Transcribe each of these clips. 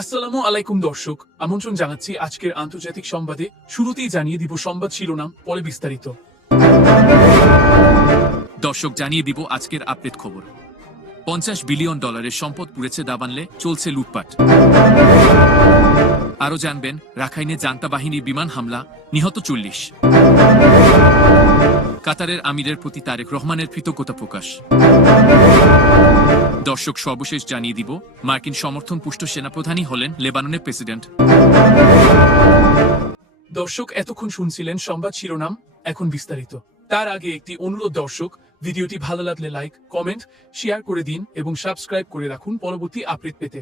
আসসালামু আলাইকুম, দর্শক। আমন্ত্রণ জানাচ্ছি আজকের আন্তর্জাতিক সংবাদে। শুরুতেই জানিয়ে দিব সংবাদ শিরোনাম, পরে বিস্তারিত। দর্শক, জানিয়ে দিব আজকের আপডেট খবর। পঞ্চাশ বিলিয়ন ডলারের সম্পদ পুড়েছে দাবানলে, চলছে লুটপাট। আরও জানবেন, রাখাইনে জান্তা বাহিনীর বিমান হামলা, নিহত চল্লিশ। কাতারের আমিরের প্রতি তারেক রহমানের কৃতজ্ঞতা প্রকাশ। দর্শক সর্বশেষ জানিয়ে দিব মার্কিন সমর্থন পুষ্ট সেনাপ্রধানই হলেন লেবাননের প্রেসিডেন্ট। দর্শক এতক্ষণ শুনছিলেন সংবাদ শিরোনাম এখন বিস্তারিত। তার আগে একটি অনুরোধ দর্শক ভিডিওটি ভালো লাগলে লাইক কমেন্ট শেয়ার করে দিন এবং সাবস্ক্রাইব করে রাখুন পরবর্তী আপডেট পেতে।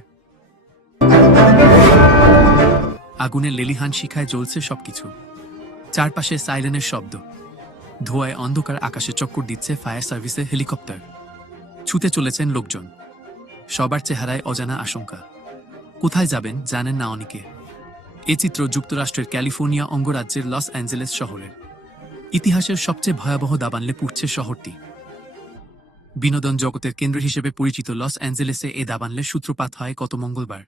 আগুনের লেলিহান শিখায় জ্বলছে সবকিছু। চারপাশে সাইলেনের শব্দ। ধোঁয়ায় অন্ধকার আকাশে চক্কর দিচ্ছে ফায়ার সার্ভিসের হেলিকপ্টার। ছুটে চলেছেন লোকজন। সবার চেহারায় অজানা আশঙ্কা। কোথায় যাবেন জানেন না অনেকে। এ চিত্র যুক্তরাষ্ট্রের ক্যালিফোর্নিয়া অঙ্গরাজ্যের লস অ্যাঞ্জেলেস শহরের। ইতিহাসের সবচেয়ে ভয়াবহ দাবানলে পুড়ছে শহরটি। বিনোদন জগতের কেন্দ্র হিসেবে পরিচিত লস অ্যাঞ্জেলেসে এ দাবানলের সূত্রপাত হয় গত মঙ্গলবার।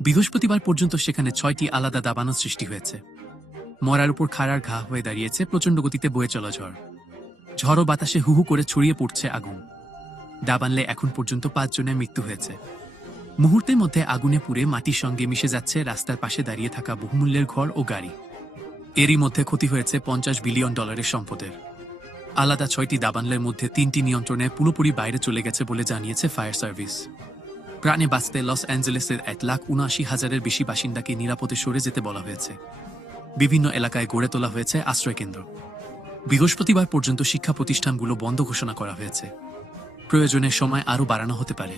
বৃহস্পতিবার পর্যন্ত সেখানে ছয়টি আলাদা দাবানল সৃষ্টি হয়েছে। মরার উপর খাড়ার ঘা হয়ে দাঁড়িয়েছে প্রচণ্ড গতিতে বয়ে চলা ঝড়। ঝড় বাতাসে হুহু করে ছড়িয়ে পড়ছে আগুন। দাবানলে এখন পর্যন্ত পাঁচজনের মৃত্যু হয়েছে। মুহূর্তের মধ্যে আগুনে পুড়ে মাটির সঙ্গে মিশে যাচ্ছে রাস্তার পাশে দাঁড়িয়ে থাকা বহুমূল্যের ঘর ও গাড়ি। এরই মধ্যে ক্ষতি হয়েছে পঞ্চাশ বিলিয়ন ডলারের সম্পদের। আলাদা ছয়টি দাবানলের মধ্যে তিনটি নিয়ন্ত্রণে পুরোপুরি বাইরে চলে গেছে বলে জানিয়েছে ফায়ার সার্ভিস। প্রাণে বাঁচতে লস অ্যাঞ্জেলেসের এক লাখ উনআশি হাজারের বেশি বাসিন্দাকে নিরাপদে সরে যেতে বলা হয়েছে। বিভিন্ন এলাকায় গড়ে তোলা হয়েছে আশ্রয়কেন্দ্র। বৃহস্পতিবার পর্যন্ত শিক্ষা প্রতিষ্ঠানগুলো বন্ধ ঘোষণা করা হয়েছে। প্রয়োজনের সময় আরও বাড়ানো হতে পারে।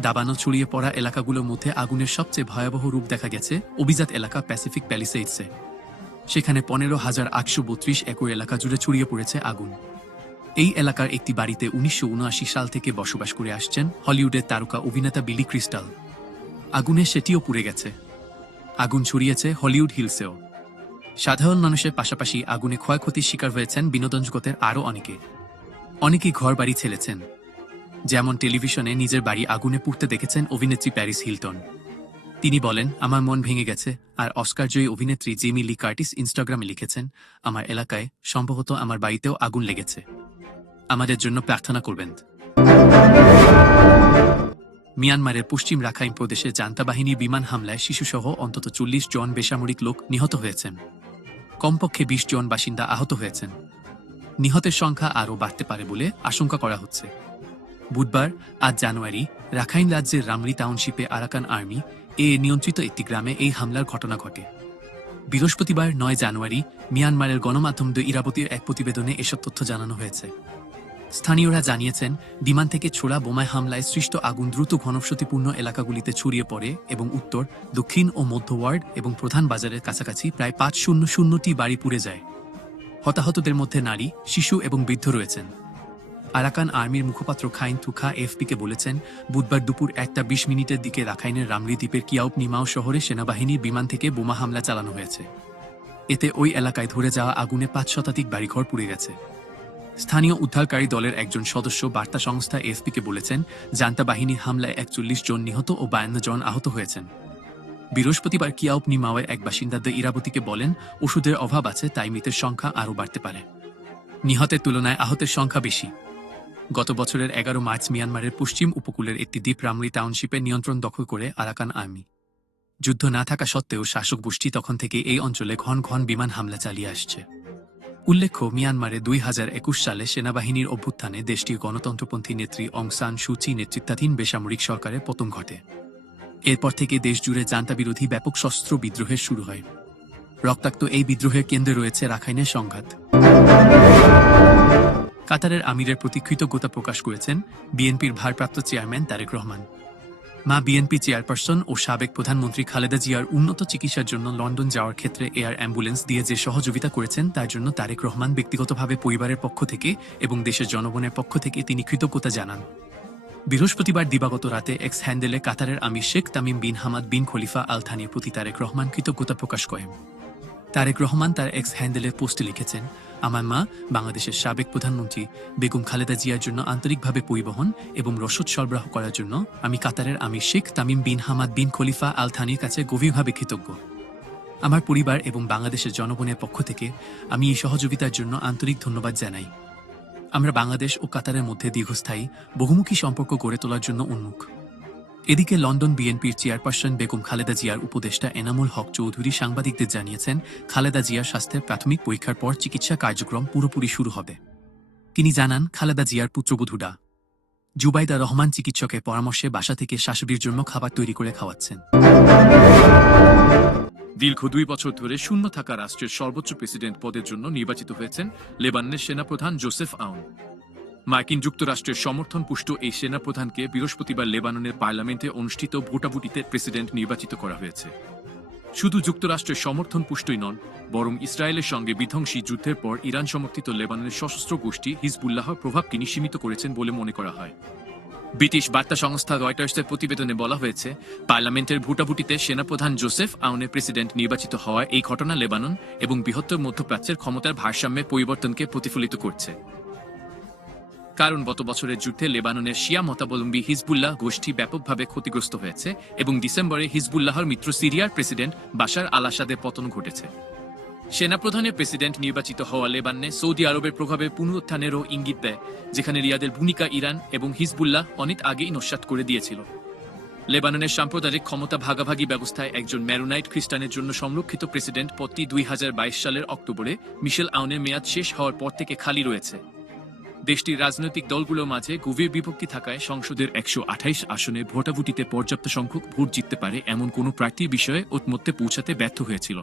দাবানো ছড়িয়ে পড়া এলাকাগুলোর মধ্যে আগুনের সবচেয়ে ভয়াবহ রূপ দেখা গেছে অভিজাত এলাকা প্যাসিফিক প্যালিসেইডসে। সেখানে পনেরো হাজার আটশো বত্রিশ একর এলাকা জুড়ে ছড়িয়ে পড়েছে আগুন। এই এলাকার একটি বাড়িতে উনিশশো উনআশি সাল থেকে বসবাস করে আসছেন হলিউডের তারকা অভিনেতা বিলি ক্রিস্টাল। আগুনে সেটিও পুড়ে গেছে। আগুন ছড়িয়েছে হলিউড হিলসেও। সাধারণ মানুষের পাশাপাশি আগুনে ক্ষয়ক্ষতির শিকার হয়েছেন বিনোদন জগতের আরও অনেকে। অনেকেই ঘর বাড়ি ছেড়েছেন যেমন টেলিভিশনে নিজের বাড়ি আগুনে পুড়তে দেখেছেন অভিনেত্রী প্যারিস হিলটন। তিনি বলেন, আমার মন ভেঙে গেছে, আর অস্কারজয়ী অভিনেত্রী জেমি লি কার্টিস ইনস্টাগ্রামে লিখেছেন, আমার এলাকায় সম্ভবত আমার বাড়িতেও আগুন লেগেছে। আমাদের জন্য প্রার্থনা করবেন মিয়ানমারের পশ্চিম রাখাইন প্রদেশে জান্তা বাহিনীর বিমান হামলায় শিশুসহ অন্তত চল্লিশ জন বেসামরিক লোক নিহত হয়েছেন। কমপক্ষে বিশ জন বাসিন্দা আহত হয়েছেন। নিহতের সংখ্যা আরও বাড়তে পারে বলে আশঙ্কা করা হচ্ছে। বুধবার, আজ জানুয়ারি, রাখাইন রাজ্যের রামরি টাউনশিপে আরাকান আর্মি এ নিয়ন্ত্রিত একটি গ্রামে এই হামলার ঘটনা ঘটে। বৃহস্পতিবার, নয় জানুয়ারি, মিয়ানমারের গণমাধ্যম দ্য ইরাবতীর এক প্রতিবেদনে এসব তথ্য জানানো হয়েছে। স্থানীয়রা জানিয়েছেন, বিমান থেকে ছোড়া বোমায় হামলায় সৃষ্ট আগুন দ্রুত ঘনবসতিপূর্ণ এলাকাগুলিতে ছড়িয়ে পড়ে এবং উত্তর, দক্ষিণ ও মধ্য ওয়ার্ড এবং প্রধান বাজারের কাছাকাছি প্রায় পাঁচ শূন্য শূন্যটি বাড়ি পুড়ে যায়। হতাহতদের মধ্যে নারী, শিশু এবং বৃদ্ধ রয়েছেন। আরাকান আর্মির মুখপাত্র খাইন থুখা এফপিকে বলেছেন, বুধবার দুপুর একটা বিশ মিনিটের দিকে রাখাইনের রামরি দ্বীপের কিয়াউপ নিমাও শহরে সেনাবাহিনীর বিমান থেকে বোমা হামলা চালানো হয়েছে। এতে ওই এলাকায় ধরে যাওয়া আগুনে পাঁচ শতাধিক বাড়িঘর পুড়ে গেছে। স্থানীয় উদ্ধারকারী দলের একজন সদস্য বার্তা সংস্থা এফপিকে বলেছেন, জান্তা বাহিনীর হামলায় একচল্লিশ জন নিহত ও বায়ান্ন জন আহত হয়েছেন। বৃহস্পতিবার কিয়াউপ নিমাওয়ের এক বাসিন্দা দ্য ইরাবতীকে বলেন, ওষুধের অভাব আছে, তাই মৃতের সংখ্যা আরও বাড়তে পারে। নিহতের তুলনায় আহতের সংখ্যা বেশি। গত বছরের এগারো মার্চ মিয়ানমারের পশ্চিম উপকূলের একটি দ্বীপ রামরি টাউনশিপের নিয়ন্ত্রণ দখল করে আরাকান আর্মি। যুদ্ধ না থাকা সত্ত্বেও শাসক গোষ্ঠী তখন থেকে এই অঞ্চলে ঘন ঘন বিমান হামলা চালিয়ে আসছে। উল্লেখ্য, মিয়ানমারে দুই হাজার একুশ সালে সেনাবাহিনীর অভ্যুত্থানে দেশটির গণতন্ত্রপন্থী নেত্রী অং সান সুচি নেতৃত্বাধীন বেসামরিক সরকারের পতন ঘটে। এরপর থেকে দেশ জুড়ে জান্তা বিরোধী ব্যাপক শস্ত্র বিদ্রোহের শুরু হয়। রক্তাক্ত এই বিদ্রোহের কেন্দ্রে রয়েছে রাখাইনের সংঘাত। কাতারের আমিরের প্রতি কৃতজ্ঞতা প্রকাশ করেছেন বিএনপির ভারপ্রাপ্ত চেয়ারম্যান তারেক রহমান। মা বিএনপি চেয়ারপারসন ও সাবেক প্রধানমন্ত্রী খালেদা জিয়ার উন্নত চিকিৎসার জন্য লন্ডন যাওয়ার ক্ষেত্রে এয়ার অ্যাম্বুলেন্স দিয়ে যে সহযোগিতা করেছেন, তার জন্য তারেক রহমান ব্যক্তিগতভাবে পরিবারের পক্ষ থেকে এবং দেশের জনগণের পক্ষ থেকে তিনি কৃতজ্ঞতা জানান। বৃহস্পতিবার দিবাগত রাতে এক্স হ্যান্ডেলে কাতারের আমির Sheikh Tamim bin Hamad bin Khalifa Al থানির প্রতি তারেক রহমান কৃতজ্ঞতা প্রকাশ করেন। তারেক রহমান তার এক্স হ্যান্ডেলে পোস্টে লিখেছেন, আমার মা বাংলাদেশের সাবেক প্রধানমন্ত্রী বেগম খালেদা জিয়ার জন্য আন্তরিকভাবে পরিবহন এবং রসদ সরবরাহ করার জন্য আমি কাতারের আমির Sheikh Tamim bin Hamad bin Khalifa Al থানির কাছে গভীরভাবে কৃতজ্ঞ। আমার পরিবার এবং বাংলাদেশের জনগণের পক্ষ থেকে আমি এই সহযোগিতার জন্য আন্তরিক ধন্যবাদ জানাই। আমরা বাংলাদেশ ও কাতারের মধ্যে দীর্ঘস্থায়ী, বহুমুখী সম্পর্ক গড়ে তোলার জন্য উন্মুখ। এদিকে লন্ডন বিএনপির চেয়ারপারসন বেগম খালেদা জিয়ার উপদেষ্টা এনামুল হক চৌধুরী সাংবাদিকদের জানিয়েছেন, খালেদা জিয়ার স্বাস্থ্যের প্রাথমিক পরীক্ষার পর চিকিৎসা কার্যক্রম পুরোপুরি শুরু হবে। তিনি জানান, খালেদা জিয়ার পুত্রবধূ ডা। জুবাইদা রহমান চিকিৎসকের পরামর্শে বাসা থেকে শাশুড়ির জন্য খাবার তৈরি করে খাওয়াচ্ছেন। দীর্ঘ দুই বছর ধরে শূন্য থাকা রাষ্ট্রের সর্বোচ্চ প্রেসিডেন্ট পদের জন্য নির্বাচিত হয়েছেন লেবাননের সেনাপ্রধান জোসেফ আউন। মার্কিন যুক্তরাষ্ট্রের সমর্থন পুষ্ট এই সেনাপ্রধানকে বৃহস্পতিবার লেবাননের পার্লামেন্টে অনুষ্ঠিত ভোটাভুটিতে প্রেসিডেন্ট নির্বাচিত করা হয়েছে। শুধু যুক্তরাষ্ট্রের সমর্থন পুষ্টই নন, বরং ইসরায়েলের সঙ্গে বিধ্বংসী যুদ্ধের পর ইরান সমর্থিত লেবাননের সশস্ত্র গোষ্ঠী হিজবুল্লাহর প্রভাব তিনি সীমিত করেছেন বলে মনে করা হয়। ব্রিটিশ বার্তা সংস্থা রয়টার্সের প্রতিবেদনে বলা হয়েছে, পার্লামেন্টের ভোটাভুটিতে সেনাপ্রধান জোসেফ আউনের প্রেসিডেন্ট নির্বাচিত হওয়ায় এই ঘটনা লেবানন এবং বৃহত্তর মধ্যপ্রাচ্যের ক্ষমতার ভারসাম্যের পরিবর্তনকে প্রতিফলিত করছে। কারণ গত বছরের যুদ্ধে লেবাননের শিয়া মতাবলম্বী হিজবুল্লাহ গোষ্ঠী ব্যাপকভাবে ক্ষতিগ্রস্ত হয়েছে এবং ডিসেম্বরে হিজবুল্লাহর মিত্র সিরিয়ার প্রেসিডেন্ট বাশার আল আসাদের পতন ঘটেছে। সেনাপ্রধানের প্রেসিডেন্ট নির্বাচিত হওয়া লেবাননে সৌদি আরবের প্রভাবে পুনরুত্থানেরও ইঙ্গিত দেয়, যেখানে রিয়াদের ভূমিকা ইরান এবং হিজবুল্লাহ অনেক আগেই নস্যাৎ করে দিয়েছিল। লেবাননের সাম্প্রদায়িক ক্ষমতা ভাগাভাগি ব্যবস্থায় একজন ম্যারোনাইট খ্রিস্টানের জন্য সংরক্ষিত প্রেসিডেন্ট পদটি দুই সালের অক্টোবরে মিশেল আউনের মেয়াদ শেষ হওয়ার পর থেকে খালি রয়েছে। দেশটির রাজনৈতিক দলগুলোর মাঝে গভীর বিভক্তি থাকায় সংসদের একশো আঠাইশ আসনে ভোটাভুটিতে পর্যাপ্ত সংখ্যক ভোট জিততে পারে এমন কোনো প্রার্থী বিষয়ে ঐকমত্যে পৌঁছাতে ব্যর্থ হয়েছিল।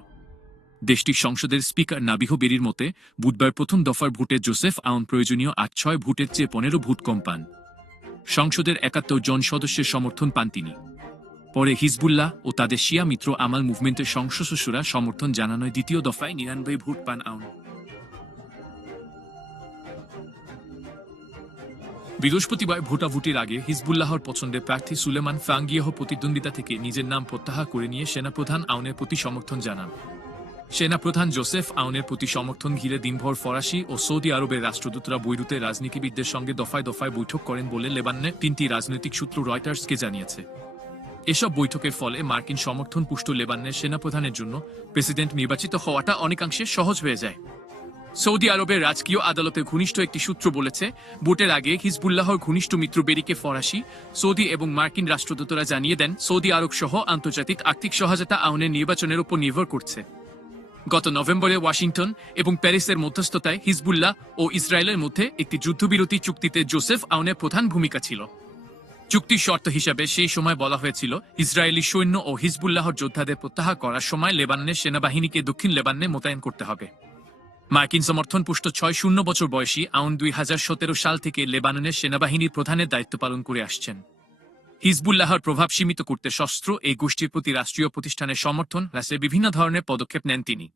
দেশটির সংসদের স্পিকার নাবিহ বেরির মতে, বুধবার প্রথম দফার ভোটে জোসেফ আউন প্রয়োজনীয় আট ছয় ভোটের চেয়ে পনেরো ভোট কম পান। সংসদের একাত্তর জন সদস্যের সমর্থন পান তিনি। পরে হিজবুল্লাহ ও তাদের শিয়া মিত্র আমাল মুভমেন্টের সংসদস্যরা সমর্থন জানানোয় দ্বিতীয় দফায় নিরানব্বই ভোট পান আউন বৃহস্পতিবার ভোটাভুটির আগে হিজবুল্লাহর পছন্দের প্রার্থী সুলেমান ফ্রাঙ্গিয়াহ প্রতিদ্বন্দ্বিতা থেকে নিজের নাম প্রত্যাহার করে নিয়ে সেনাপ্রধান আউনের প্রতি সমর্থন জানান। সেনাপ্রধান জোসেফ আউনের প্রতি সমর্থন ঘিরে দিনভর ফরাসি ও সৌদি আরবের রাষ্ট্রদূতরা বৈরুতে রাজনীতিবিদদের সঙ্গে দফায় দফায় বৈঠক করেন বলে লেবাননের তিনটি রাজনৈতিক সূত্র রয়টার্সকে জানিয়েছে। এসব বৈঠকের ফলে মার্কিন সমর্থন পুষ্ট লেবাননের সেনাপ্রধানের জন্য প্রেসিডেন্ট নির্বাচিত হওয়াটা অনেকাংশে সহজ হয়ে যায়। সৌদি আরবের রাজকীয় আদালতে ঘনিষ্ঠ একটি সূত্র বলেছে, ভোটের আগে হিজবুল্লাহর ঘনিষ্ঠ মিত্র বেরিকে ফরাসি, সৌদি এবং মার্কিন রাষ্ট্রদূতরা জানিয়ে দেন, সৌদি আরব সহ আন্তর্জাতিক আর্থিক সহায়তা আউনের নির্বাচনের উপর নির্ভর করছে। গত নভেম্বরে ওয়াশিংটন এবং প্যারিসের মধ্যস্থতায় হিজবুল্লাহ ও ইসরায়েলের মধ্যে একটি যুদ্ধবিরতি চুক্তিতে জোসেফ আউনের প্রধান ভূমিকা ছিল। চুক্তির শর্ত হিসাবে সেই সময় বলা হয়েছিল, ইসরায়েলি সৈন্য ও হিজবুল্লাহর যোদ্ধাদের প্রত্যাহার করার সময় লেবাননের সেনাবাহিনীকে দক্ষিণ লেবাননে মোতায়েন করতে হবে। মার্কিন সমর্থন পুষ্ট ছয় শূন্য বছর বয়সী আউন দুই হাজার সতেরো সাল থেকে লেবাননের সেনাবাহিনীর প্রধানের দায়িত্ব পালন করে আসছেন। হিজবুল্লাহর প্রভাব সীমিত করতে শস্ত্র এই গোষ্ঠীর প্রতি রাষ্ট্রীয় প্রতিষ্ঠানের সমর্থন হ্রাসে বিভিন্ন ধরনের পদক্ষেপ নেন তিনি।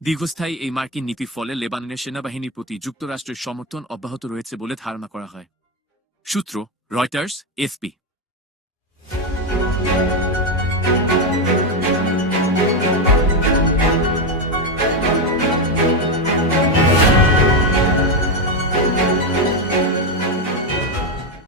দীর্ঘস্থায়ী এই মার্কিন নীতির ফলে লেবাননের সেনাবাহিনীর প্রতি যুক্তরাষ্ট্রের সমর্থন অব্যাহত রয়েছে বলে ধারণা করা হয়। সূত্র, রয়টার্স, এফপি।